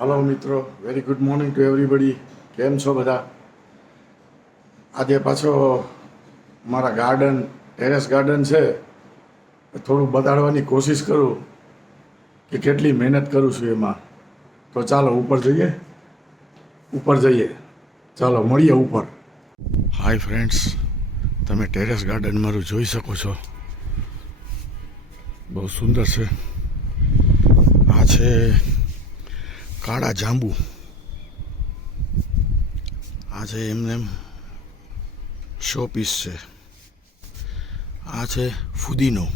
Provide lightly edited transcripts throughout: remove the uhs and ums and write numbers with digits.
Hello મિત્રો, very good morning to everybody. કેમ છો બધા? આજે પાછો મારા ગાર્ડન, ટેરેસ ગાર્ડન છે, થોડું બતાડવાની કોશિશ કરું કે કેટલી મહેનત કરું છું એમાં. તો ચાલો ઉપર જઈએ. ચાલો મળીએ ઉપર. હાય ફ્રેન્ડ્સ, તમે ટેરેસ ગાર્ડન મારું જોઈ શકો છો. બહુ સુંદર છે. આ છે કાળા જાંબુ. આ છે એમને શો પીસ છે. આ છે ફુદીનો,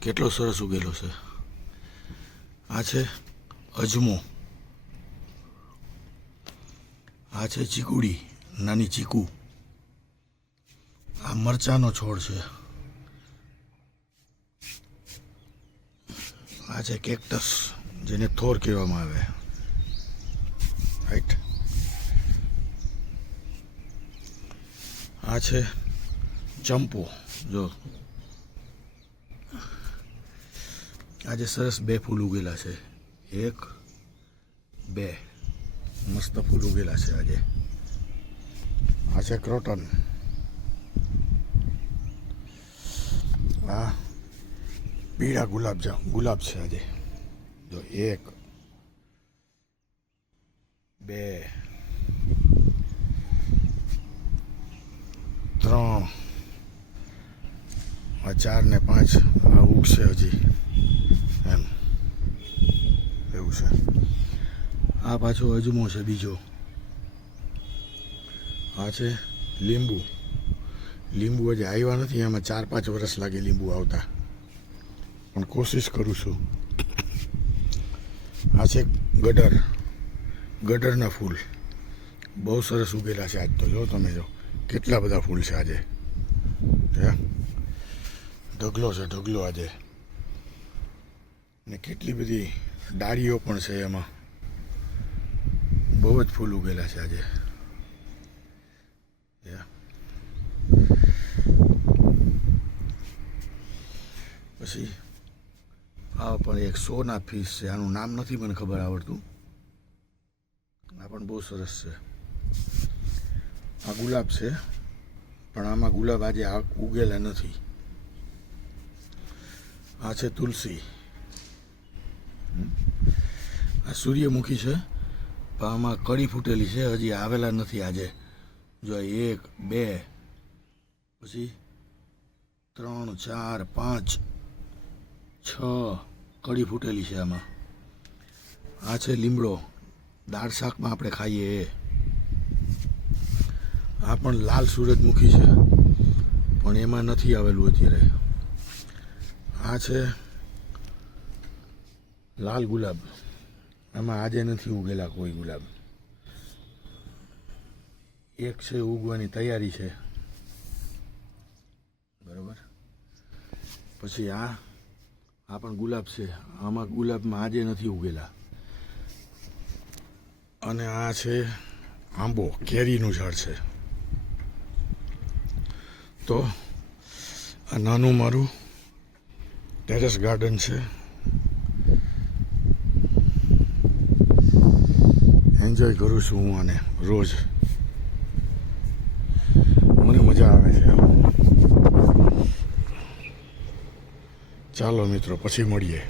કેટલો સરસ ઉગેલો છે. આ છે અજમો. આ છે ચીકુડી, નાની ચીકુ. આ મરચાનો છોડ છે. આ છે કેક્ટસ, જેને થોર કહેવામાં આવે. રાઈટ. આ છે ચંપો. જો આજે સરસ 2 ફૂલ ઉગેલા છે. 1 2 મસ્ત ફૂલ ઉગેલા છે આજે. આ છે ક્રોટન. આ પીળા ગુલાબ છે આજે. જો 1 2 3 આ 4 ને 5 આ ઉગશે હજી. એમ એવું છે. આ પાછો અજમો છે બીજો. આ છે લીંબુ. લીંબુ હજી આવ્યા નથી. એમાં 4-5 વર્ષ લાગે લીંબુ આવતા, પણ કોશિશ કરું છું. આ છે ગડરના ફૂલ. બહુ સરસ ઉગેલા છે આજ તો. જો તમે જો કેટલા બધા ફૂલ છે આજે. ઢગલો છે ઢગલો આજે. ને કેટલી બધી ડાળીઓ પણ છે એમાં. બહુ જ ફૂલ ઉગેલા છે આજે. પછી આ પણ એક સોના ફિશ છે. આનું નામ નથી મને ખબર આવડતું. આ પણ બહુ સરસ છે. આ ગુલાબ છે, પણ આમાં ગુલાબ આજે ઉગેલા નથી. આ છે તુલસી. આ સૂર્યમુખી છે, પણ આમાં કળી ફૂટેલી છે, હજી આવેલા નથી આજે. જો 1 2 પછી 3 4 5 6 કળી ફૂટેલી છે આમાં. આ છે લીમડો, દાળ શાકમાં આપણે ખાઈએ એ. આ પણ લાલ સૂરજમુખી છે, પણ એમાં નથી આવેલું અત્યારે. આ છે લાલ ગુલાબ. આમાં આજે નથી ઉગેલા કોઈ ગુલાબ. એક છે ઉગવાની તૈયારી છે. બરાબર. પછી આ પણ ગુલાબ છે. આમાં ગુલાબમાં આજે નથી ઉગેલા. અને આ છે આંબો, કેરીનું ઝાડ છે. તો આ નાનું મારું ટેરેસ ગાર્ડન છે. એન્જોય કરું છું હું આને રોજ. મને મજા આવે છે. ચાલો મિત્રો, પછી મળીએ.